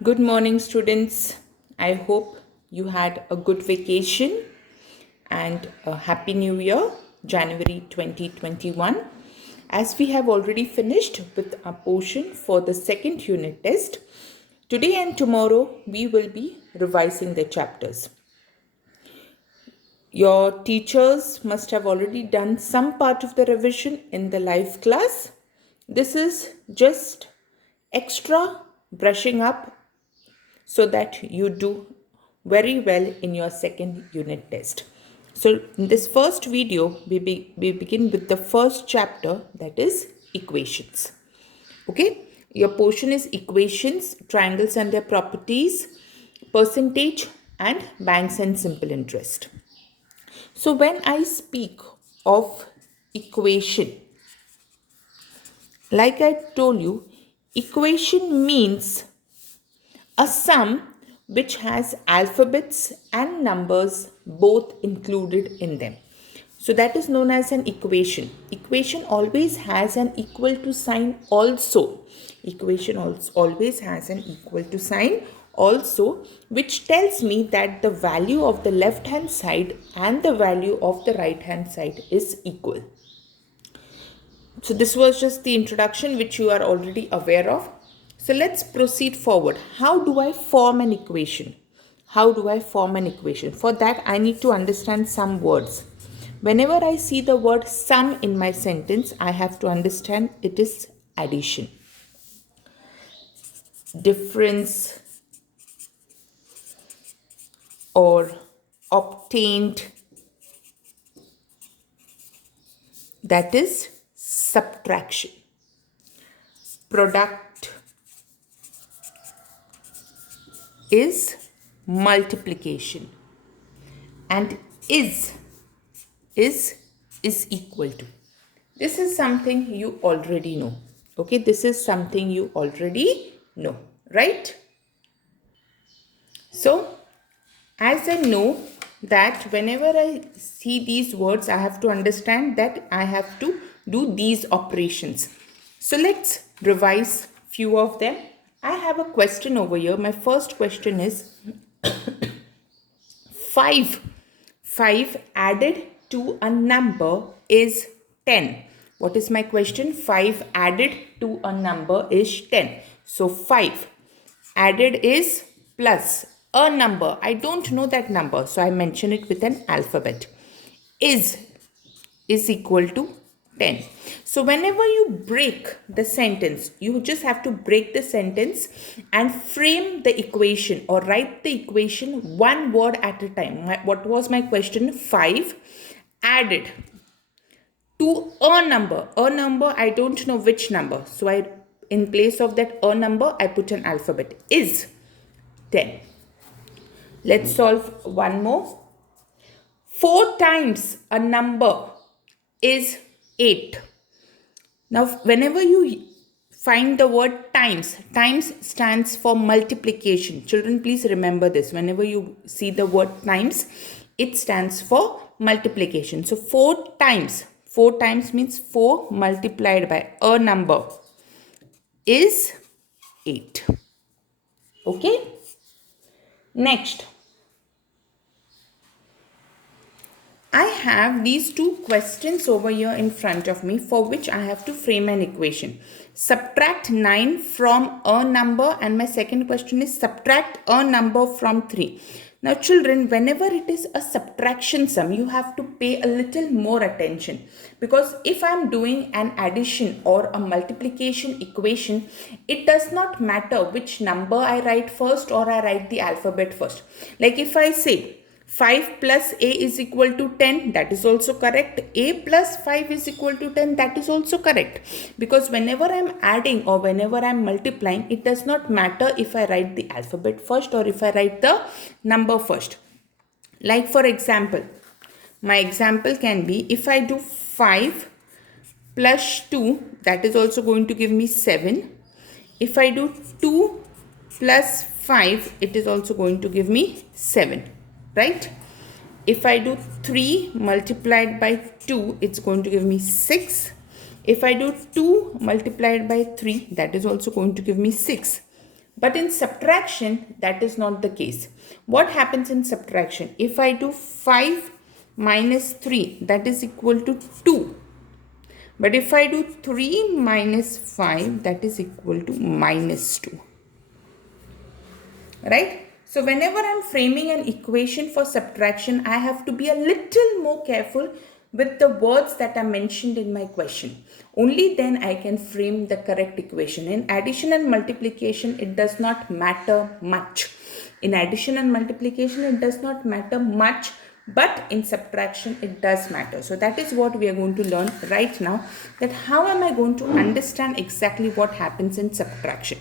Good morning, students. I hope you had a good vacation and a happy new year, January 2021. As we have already finished with a portion for the second unit test, today and tomorrow we will be revising the chapters. Your teachers must have already done some part of the revision in the live class. This is just extra brushing up so that you do very well in your second unit test. So in this first video, we begin with the first chapter, that is equations. Okay, your portion is equations, triangles and their properties, percentage and banks and simple interest. So when I speak of equation, like I told you, equation means a sum which has alphabets and numbers both included in them. So that is known as an equation. Equation always has an equal to sign also. Equation also always has an equal to sign also, which tells me that the value of the left hand side and the value of the right hand side is equal. So this was just the introduction which you are already aware of. So let's proceed forward. How do I form an equation? How do I form an equation? For that, I need to understand some words. Whenever I see the word sum in my sentence, I have to understand it is addition. Difference or obtained, that is subtraction. Product is multiplication, and is equal to. This is something you already know. Okay, this is something you already know, right? So as I know that whenever I see these words, I have to understand that I have to do these operations. So let's revise few of them. I have a question over here. My first question is 5. 5 added to a number is 10. What is my question? 5 added to a number is 10. So 5 added is plus a number. I don't know that number, so I mention it with an alphabet. Is equal to 10. So whenever you break the sentence, you just have to break the sentence and frame the equation or write the equation one word at a time. What was my question? 5 added to a number. A number, I don't know which number. So in place of that a number, I put an alphabet. Is 10. Let's solve one more. 4 times a number is 8. Now, whenever you find the word times, times stands for multiplication. Children, please remember this. Whenever you see the word times, it stands for multiplication. So, 4 times means 4 multiplied by a number is 8. Okay? Next, I have these two questions over here in front of me for which I have to frame an equation. Subtract 9 from a number, and my second question is subtract a number from 3. Now children, whenever it is a subtraction sum, you have to pay a little more attention, because if I am doing an addition or a multiplication equation, it does not matter which number I write first or I write the alphabet first. Like if I say 5 plus a is equal to 10, that is also correct. A plus 5 is equal to 10, that is also correct. Because whenever I am adding or whenever I am multiplying, it does not matter if I write the alphabet first or if I write the number first. Like for example, my example can be if I do 5 plus 2, that is also going to give me 7. If I do 2 plus 5, it is also going to give me 7. Right? If I do 3 multiplied by 2, it's going to give me 6. If I do 2 multiplied by 3, that is also going to give me 6. But in subtraction, that is not the case. What happens in subtraction? If I do 5 minus 3, that is equal to 2. But if I do 3 minus 5, that is equal to minus 2. Right? So whenever I'm framing an equation for subtraction, I have to be a little more careful with the words that are mentioned in my question. Only then I can frame the correct equation. In addition and multiplication, it does not matter much. In addition and multiplication, it does not matter much, but in subtraction, it does matter. So that is what we are going to learn right now, that how am I going to understand exactly what happens in subtraction.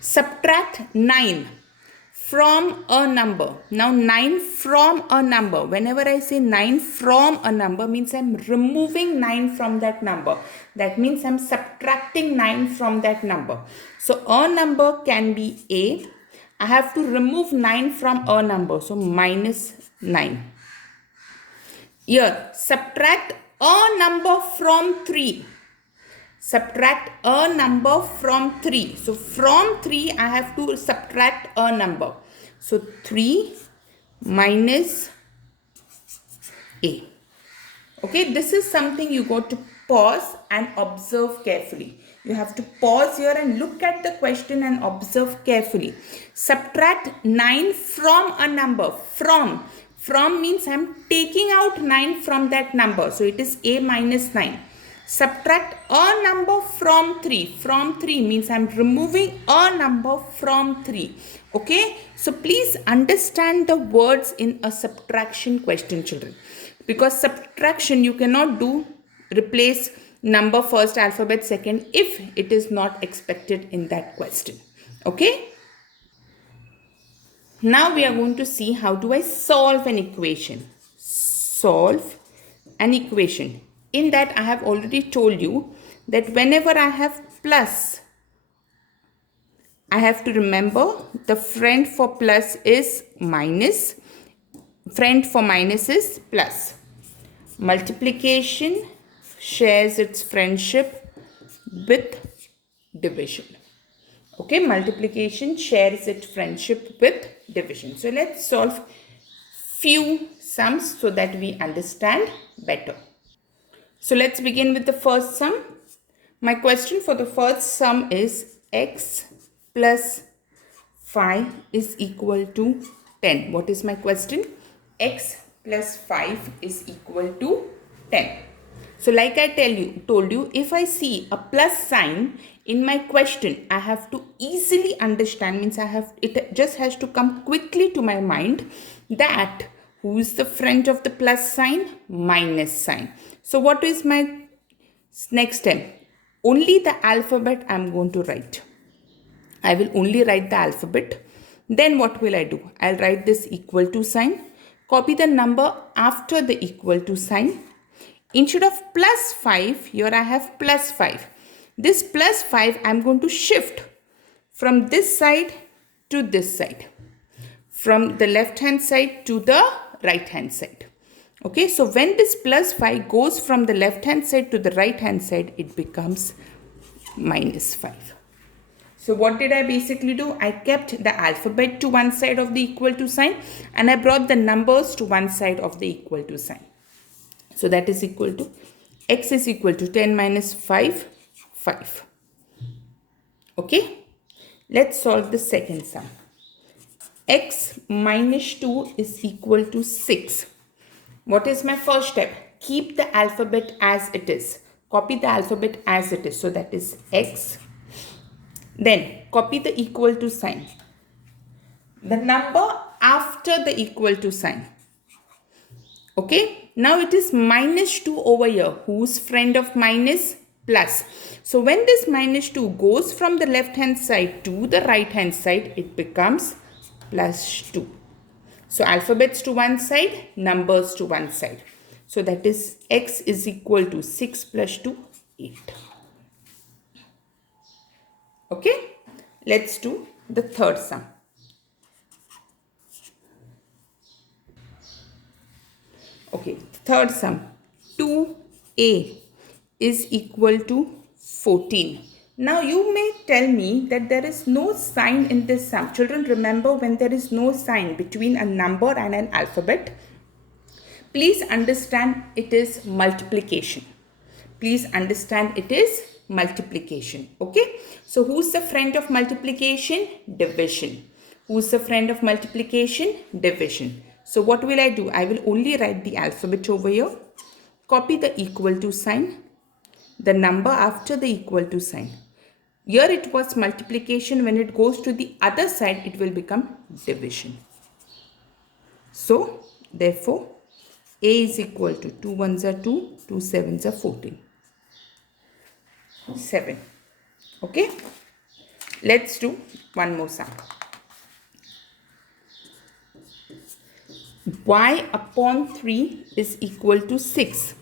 Subtract 9 from a number. Now 9 from a number. Whenever I say 9 from a number means I'm removing 9 from that number. That means I'm subtracting 9 from that number. So a number can be A. I have to remove 9 from a number. So minus 9. Here, subtract a number from 3. Subtract a number from 3. So from 3, I have to subtract a number. So 3 minus A. Okay, this is something you got to pause and observe carefully. You have to pause here and look at the question and observe carefully. Subtract 9 from a number. From means I am taking out 9 from that number. So it is A minus 9. Subtract a number from 3. From 3 means I am removing a number from 3. Okay. So please understand the words in a subtraction question, children. Because subtraction you cannot do replace number first, alphabet second if it is not expected in that question. Okay. Now we are going to see how do I solve an equation. Solve an equation. In that I have already told you that whenever I have plus, I have to remember the friend for plus is minus. Friend for minus is plus. Multiplication shares its friendship with division. Okay, multiplication shares its friendship with division. So let's solve few sums so that we understand better. So let's begin with the first sum. My question for the first sum is x plus 5 is equal to 10. What is my question? X plus 5 is equal to 10. So like I told you, if I see a plus sign in my question, I have to easily understand, means it just has to come quickly to my mind that who is the friend of the plus sign? Minus sign. So what is my next step? Only the alphabet I am going to write. I will only write the alphabet. Then what will I do? I'll write this equal to sign. Copy the number after the equal to sign. Instead of plus 5, here I have plus 5. This plus 5 I am going to shift from this side to this side. From the left hand side to the right hand side. Okay, so when this plus 5 goes from the left hand side to the right hand side, it becomes minus 5. So what did I basically do? I kept the alphabet to one side of the equal to sign and I brought the numbers to one side of the equal to sign. So that is equal to x is equal to 10 minus 5, 5. Okay, let's solve the second sum. X minus 2 is equal to 6. What is my first step? Keep the alphabet as it is. Copy the alphabet as it is. So that is x. Then copy the equal to sign. The number after the equal to sign. Okay. Now it is minus 2 over here. Whose friend of minus? Plus. So when this minus 2 goes from the left hand side to the right hand side, it becomes plus 2. So alphabets to one side, numbers to one side. So that is x is equal to 6 plus 2, 8. Okay, let's do the third sum. Okay, third sum, 2a is equal to 14. Now you may tell me that there is no sign in this sum. Children, remember, when there is no sign between a number and an alphabet, please understand it is multiplication. Please understand it is multiplication. Okay. So who's the friend of multiplication? Division. Who's the friend of multiplication? Division. So what will I do? I will only write the alphabet over here. Copy the equal to sign. The number after the equal to sign. Here it was multiplication. When it goes to the other side, it will become division. So therefore, A is equal to 2 ones are 2, 2 sevens are 14. 7. Okay. Let's do one more sum. Y upon 3 is equal to 6.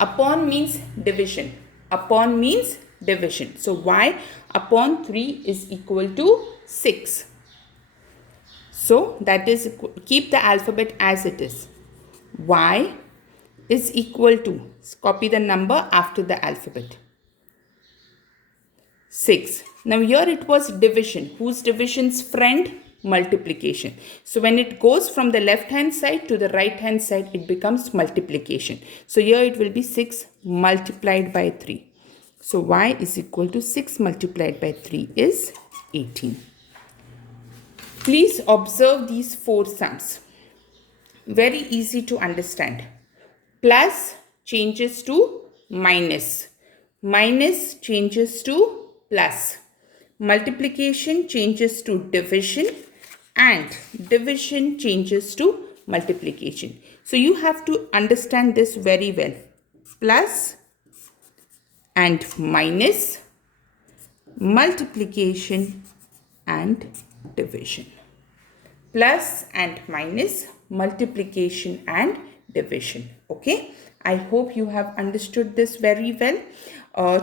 Upon means division. Upon means division. So y upon 3 is equal to 6. So that is, keep the alphabet as it is. Y is equal to, copy the number after the alphabet, 6. Now here it was division. Whose division's friend? Multiplication. So when it goes from the left hand side to the right hand side, it becomes multiplication. So here it will be 6 multiplied by 3. So y is equal to 6 multiplied by 3 is 18. Please observe these 4 sums. Very easy to understand. Plus changes to minus. Minus changes to plus. Multiplication changes to division. And division changes to multiplication. So you have to understand this very well. Plus and minus, multiplication and division. Plus and minus, multiplication and division. Okay. I hope you have understood this very well.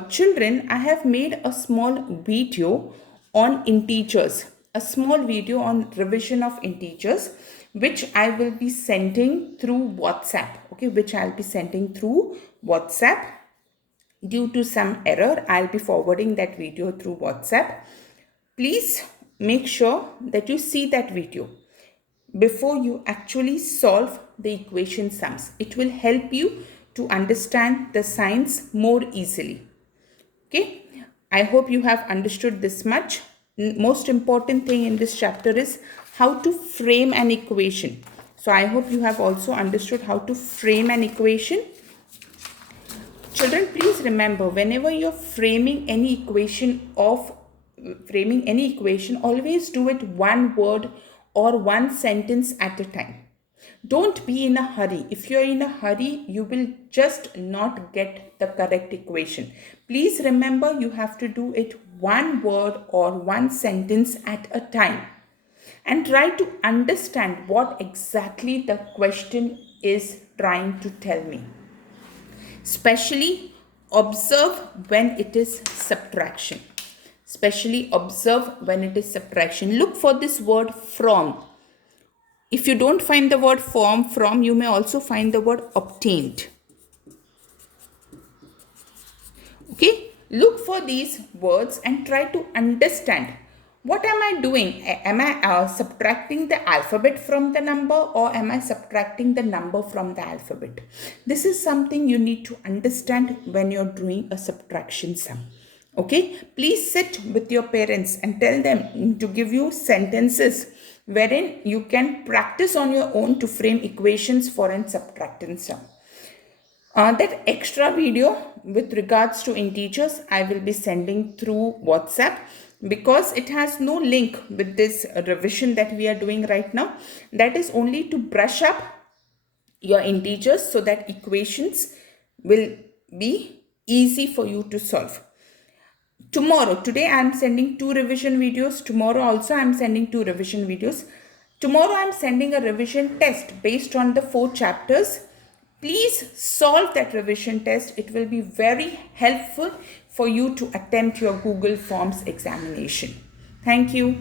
Children, I have made a small video on integers. A small video on revision of integers, which I will be sending through WhatsApp. Okay, which I'll be sending through WhatsApp. Due to some error, I'll be forwarding that video through WhatsApp. Please make sure that you see that video before you actually solve the equation sums. It will help you to understand the signs more easily. Okay, I hope you have understood this much. Most important thing in this chapter is how to frame an equation. So I hope you have also understood how to frame an equation. Children, please remember, whenever you're framing any equation, always do it one word or one sentence at a time. Don't be in a hurry. If you're in a hurry, you will just not get the correct equation. Please remember, you have to do it one word or one sentence at a time. And try to understand what exactly the question is trying to tell me. Especially observe when it is subtraction. Especially observe when it is subtraction. Look for this word from. If you don't find the word from, you may also find the word obtained. Okay, look for these words and try to understand. What am I doing? Am I subtracting the alphabet from the number, or am I subtracting the number from the alphabet? This is something you need to understand when you're doing a subtraction sum. Okay, please sit with your parents and tell them to give you sentences wherein you can practice on your own to frame equations for an subtracting sum. That extra video with regards to integers I will be sending through WhatsApp, because it has no link with this revision that we are doing right now. That is only to brush up your integers so that equations will be easy for you to solve. Today I am sending 2 revision videos. Tomorrow also I am sending 2 revision videos. Tomorrow I am sending a revision test based on the 4 chapters. Please solve that revision test. It will be very helpful for you to attempt your Google Forms examination. Thank you.